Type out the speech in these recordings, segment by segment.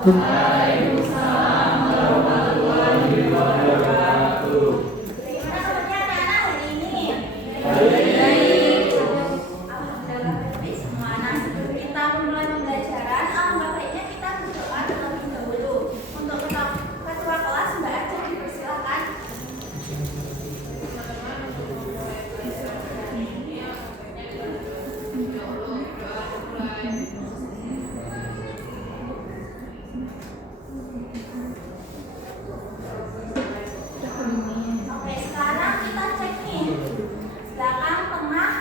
Waalaikumsalam warahmatullahi wabarakatuh. Bagaimana kabarnya anak-anak hari ini? Baik. Alhamdulillah baik semua. Nah, sebelum kita memulai pembelajaran, alangkah baiknya kita berdoa terlebih dahulu. Untuk ketua kelas Mbak Aceh dipersilakan. Oke, sekarang kita cek nih. Belakang, tengah,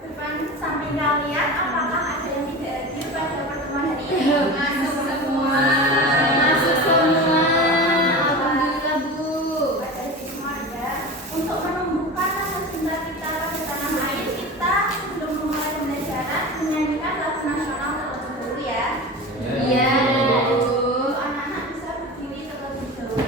depan, samping kalian, apakah ada yang tidak hadir pada pertemuan hari ini? Masuk semua. Masuk semua. Alhamdulillah, Bu. Pada hari semua ada. Untuk menumbuhkan rasa cinta kita pada tanah air, kita sebelum memulai pembelajaran menyanyikan lagu nasional terlebih dahulu ya. Iya, Bu. Untuk anak-anak bisa berdiri terlebih dahulu.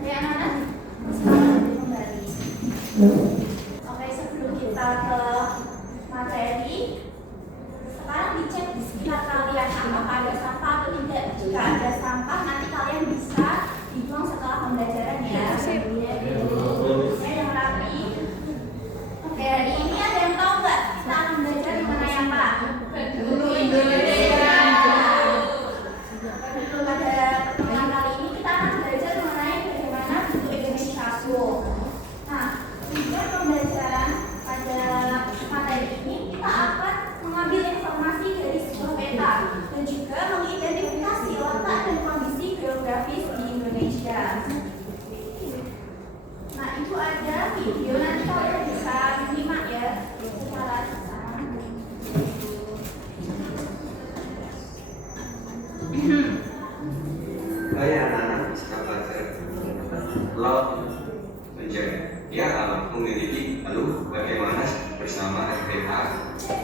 Ya, anak-anak, selamat kembali. Oke, sebelum kita ke materi, sekarang dicek di sekitar kalian apakah ada sampah atau tidak. Jika ada sampah, nanti kalian bisa dibuang setelah pembelajaran ya. Yang rapi. Oke, hari ini ada yang tahu nggak kita akan belajar mengenai apa? Guru Indonesia. Pada pertemuan kali ini kita akan belajar mengenai bagaimana bentuk Indonesia itu. Nah, tujuan pembelajaran pada materi ini kita akan mengambil informasi dari sebuah peta dan juga mengidentifikasi letak dan kondisi geografis di Indonesia. Nah, itu ada video, nanti kalian bisa menyimak ya secara bersama. Hai anak-anak, selamat belajar. Laut menjadi alam memiliki. Lalu bagaimana bersama RPH?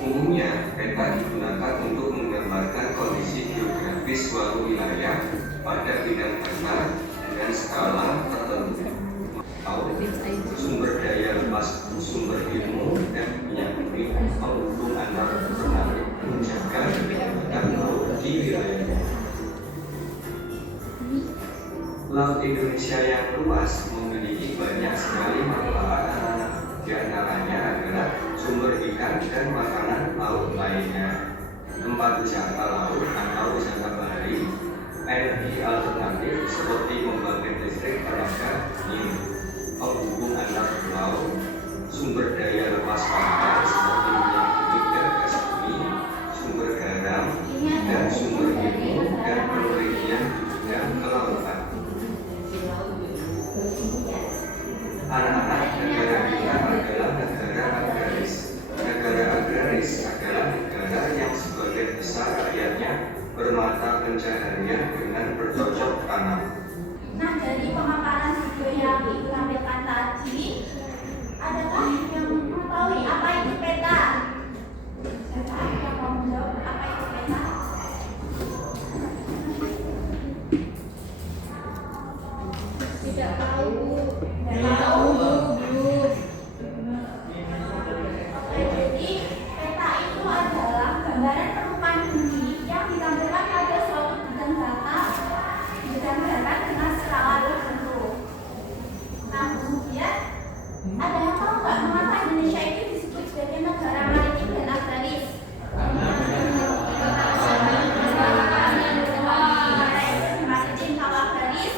Umumnya peta digunakan untuk menggambarkan kondisi geografis suatu wilayah pada bidang tanah dengan skala tertentu. Sumber daya lepas, sumber ilmu dan minyak bumi, penghubung antar peternak, menjaga keberadaan laut di wilayah. Laut Indonesia yang luas memiliki banyak sekali manfaat anak-anak. Di antaranya adalah sumber ikan dan makanan laut lainnya, tempat wisata laut atau wisata bahari, energi alternatif seperti pembangkit listrik tenaga angin, penghubung antar pulau, sumber daya lepas pantai seperti minyak bumi dan gas bumi, sumber garam, dan sumber ilmu dan penelitian di bidang kelautan. Anak-anak, negara kita adalah negara agraris. Negara agraris adalah negara yang sebagian besar rakyatnya bermata pencaharian dengan bercocok tanam. Nah, dari pemaparan video yang Ibu tampilkan tadi, adakah yang mengetahui apa itu peta? Siapa yang mau menjawab apa itu peta? Tidak tahu. Tidak tahu. Bu. Oke, jadi peta itu adalah gambaran permukaan bumi yang ditampilkan pada suatu bidang data dengan skala tertentu. Nah, kemudian ada yang tahu nggak mengapa Indonesia itu disebut sebagai negara maritim dan agraris? Maritim kalau agraris?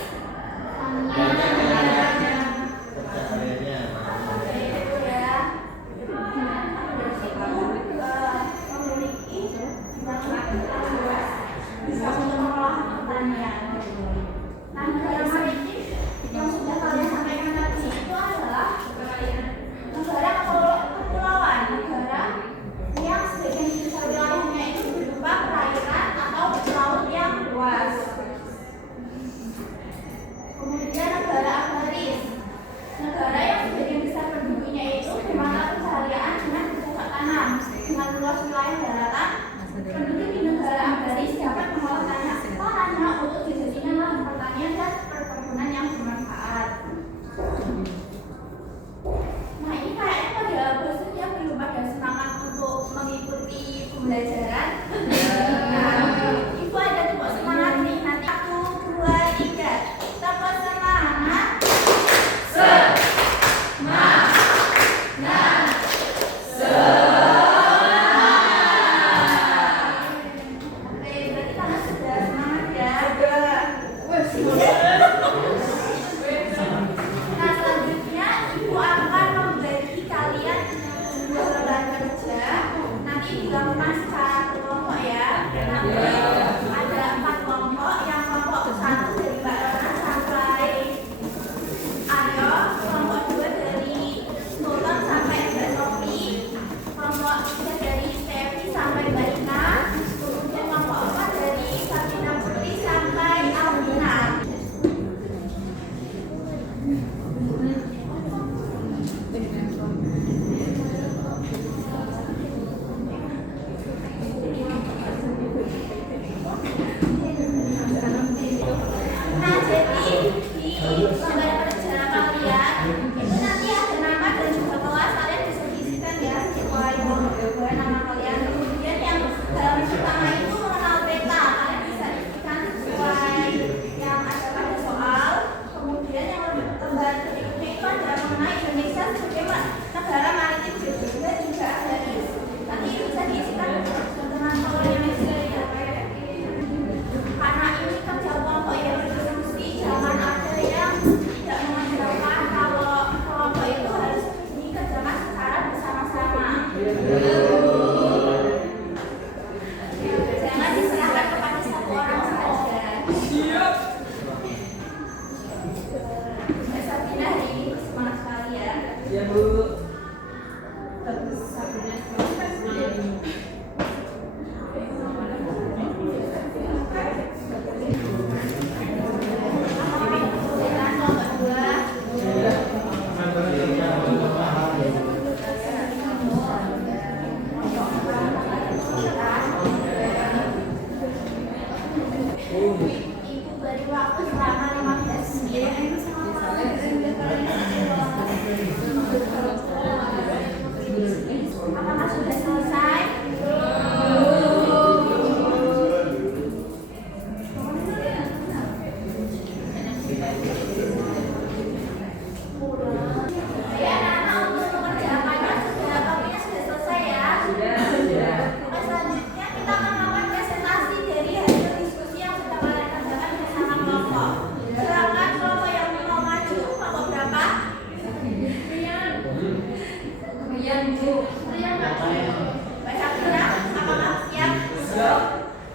Nah, selanjutnya Ibu akan membagi kalian sebuah lembar kerja. Nanti dilakukan secara kelompok ya. Nanti ada 4 kelompok. Yang kelompok 1 dari Mbak Rona sampai Aryo, kelompok 2 dari Sultan sampai Mbak Sofi, kelompok 3 dari Stevi sampai Mbak Ina, kemudian kelompok 4 dari Sabina Putri sampai Alvina. Nah, jadi di lembar kerja kalian itu nanti ada nama dan juga kelas, kalian bisa diisikan ya sesuai nama kalian. Kemudian yang dalam pertama itu mengenal peta, kalian bisa isikan sesuai yang ada pada soal. Kemudian yang lembar berikutnya itu ada mengenai Indonesia sebagai negara maritim juga ada nanti bisa diisikan dengan soalnya karena ini kerja kelompok yang berdiskusi, jangan ada yang tidak mengandalkan kalau kelompok itu harus dikerjakan secara bersama-sama. Jangan diserahkan kepada satu orang saja. Mbak Sabina hari ini bersemangat sekali ya. Ya Bu. Dengan kelompok 2 Ibu beri waktu selama 15 menit. Apakah sudah selesai? Ya, anak-anak untuk mengerjakannya sudah topinya sudah selesai ya. Oke, selanjutnya kita akan melakukan presentasi dari hasil diskusi yang sudah kalian kerjakan bersama kelompok. Silakan kelompok yang mau maju, kelompok berapa? Rian Bu. Rian maju. Mbak Syakira, apakah siap? Siap.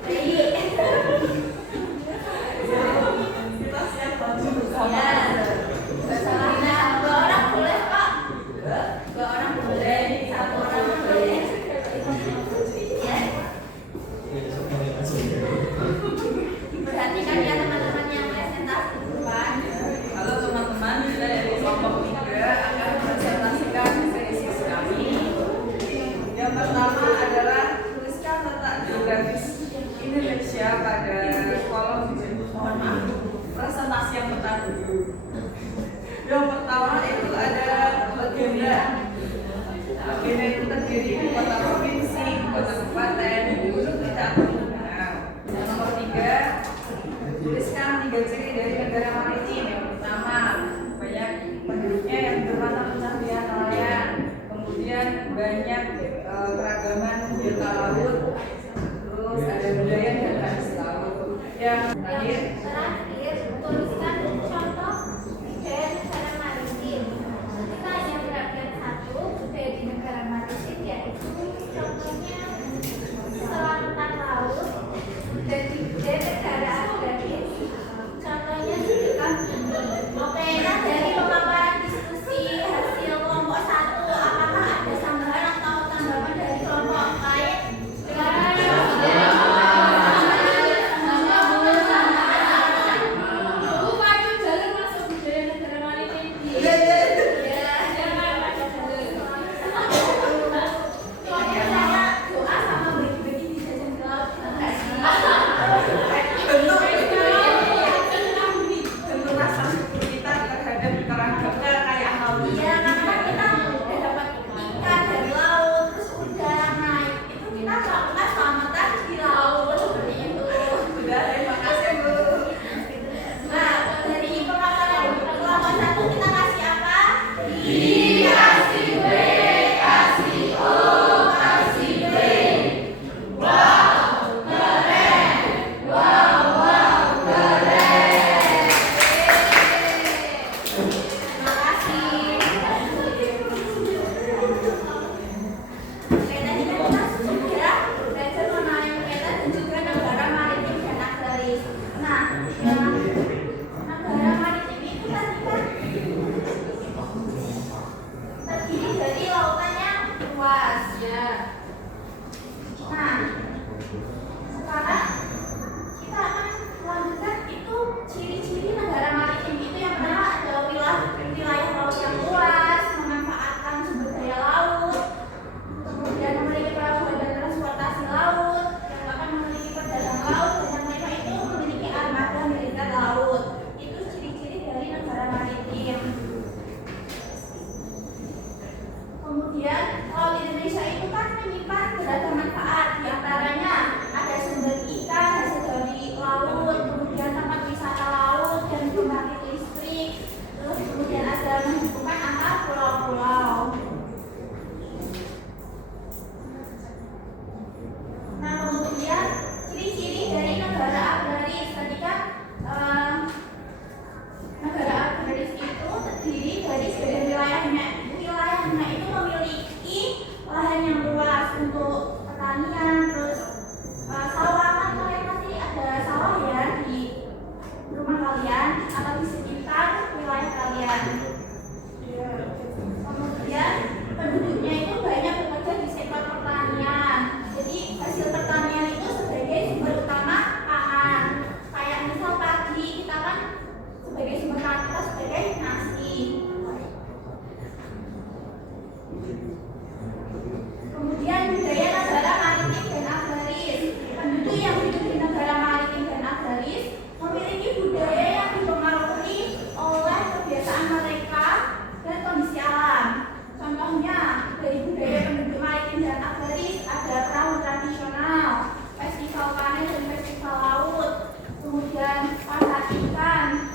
Baik. Ya. Sabina, 2 orang boleh kok. 2 orang boleh, 1 orang boleh. Ya. Perhatikan ya teman-teman yang presentasi depan. Halo teman-teman, kita dari kelompok 3 akan presentasikan hasil kami. Yang pertama adalah tuliskan letak geografis Indonesia pada kolom mohon maaf, presentasi yang pertama dulu. Yang pertama itu ada legenda. Legenda itu terdiri dari kota provinsi, kota kabupaten, gunung kita. Yang nomor 3, tuliskan 3 ciri dari negara maritim. Yang pertama, banyak penduduknya yang bermata pencaharian nelayan, kemudian banyak keragaman biota laut, terus ada budaya dan tradisi laut. Yang terakhir, Tuliskan contoh budaya negara maritim. Kita hanya berakhir 1 budaya di negara maritim, yaitu contohnya selamatan laut dan budaya negara agraris. Contohnya sedekah bumi. Oke, nah dari pemaparan diskusi hasil kelompok 1, apakah ada tambahan atau tanggapan dari kelompok lain?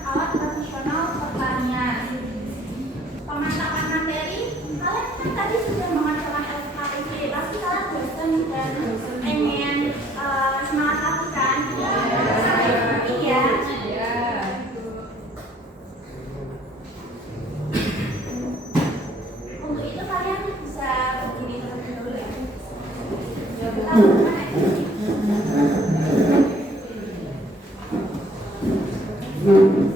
alat profesional pertanian. Pemantapan materi, kalian kan tadi sudah mengerjakan LKPD, pasti kalian bosan dan pengen semangat lagi kan? Iya. Untuk itu kalian bisa berdiri terlebih dahulu ya. Kita lakukan activity.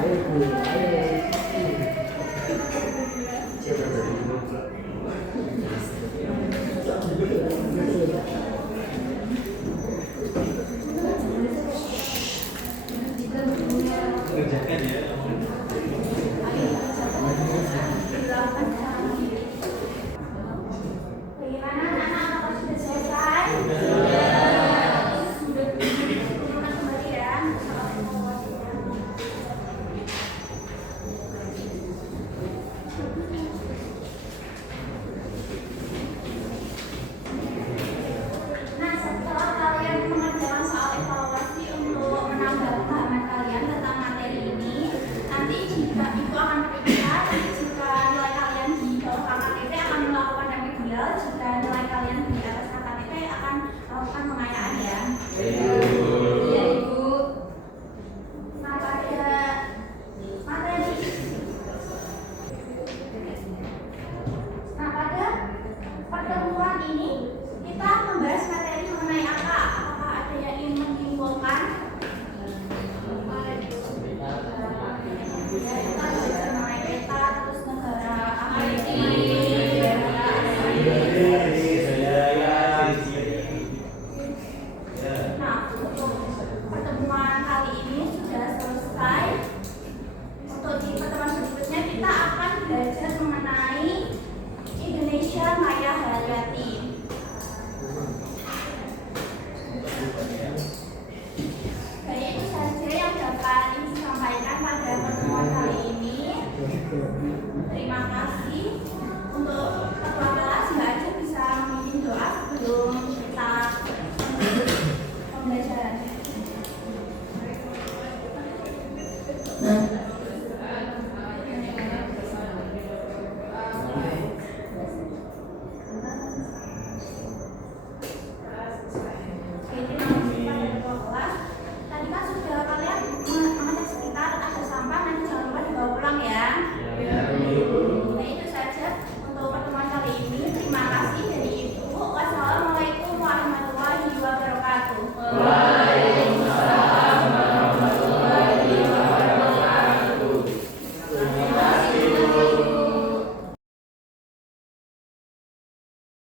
Ayo,